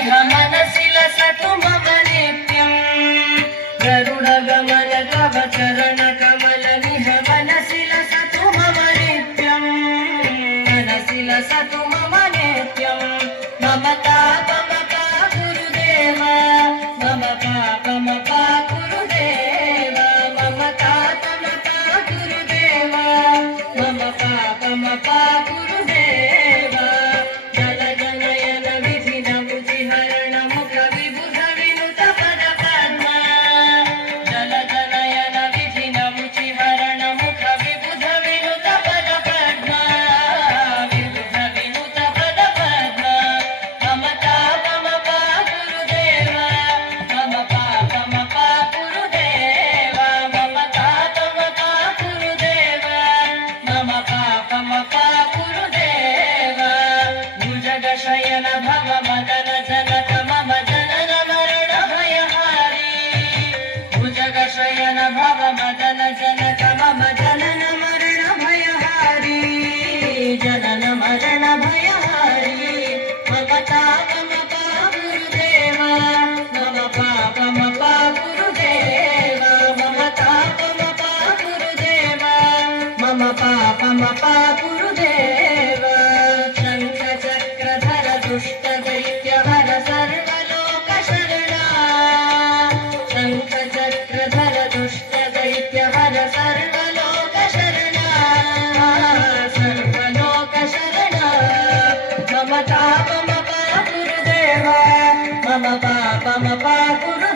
इह मनसि लसतु मम नित्यम् गरुडगमन तव चरणकमलमिह मनसि लसतु मम नित्यम् मनसि लसतु मम नित्यम् मम तापमपा गुरुदेव मम पापमपा गुरुदेव मम तापमपा गुरुदेव मम पापमपा गुरुदेव जल जनयन विधिन बुधिहरण मुख विबुध विनुत पद पद्म जल जनयन विधिन बुधिहरण मुख विबुध विनुत पद पद्म विबुध विनुत पद पद्म मम तापमपा गुरुदेव मम पापमपा गुरुदेव मम तापमपा गुरुदेव मम पापमपा गुरुदेव भुजगशयन भव मदन जनक मम जनन मरण भयहारी भुजगशयन भव मदन जनक मम जनन मरण भयहारी जनन मरण भयहारी मम तापमपा गुरुदेव मम पापमपा गुरुदेव मम तापमपा गुरुदेव मम पापमपा गुरुदेव शङ्ख चक्रधर दुष्ट दैत्यहर सर्वलोक शरणा शङ्ख चक्रधर दुष्ट दैत्यहर सर्वलोक शरणा सर्वलोक शरणा मम तापमपा गुरुदेव मम पापमपा गुरुदेव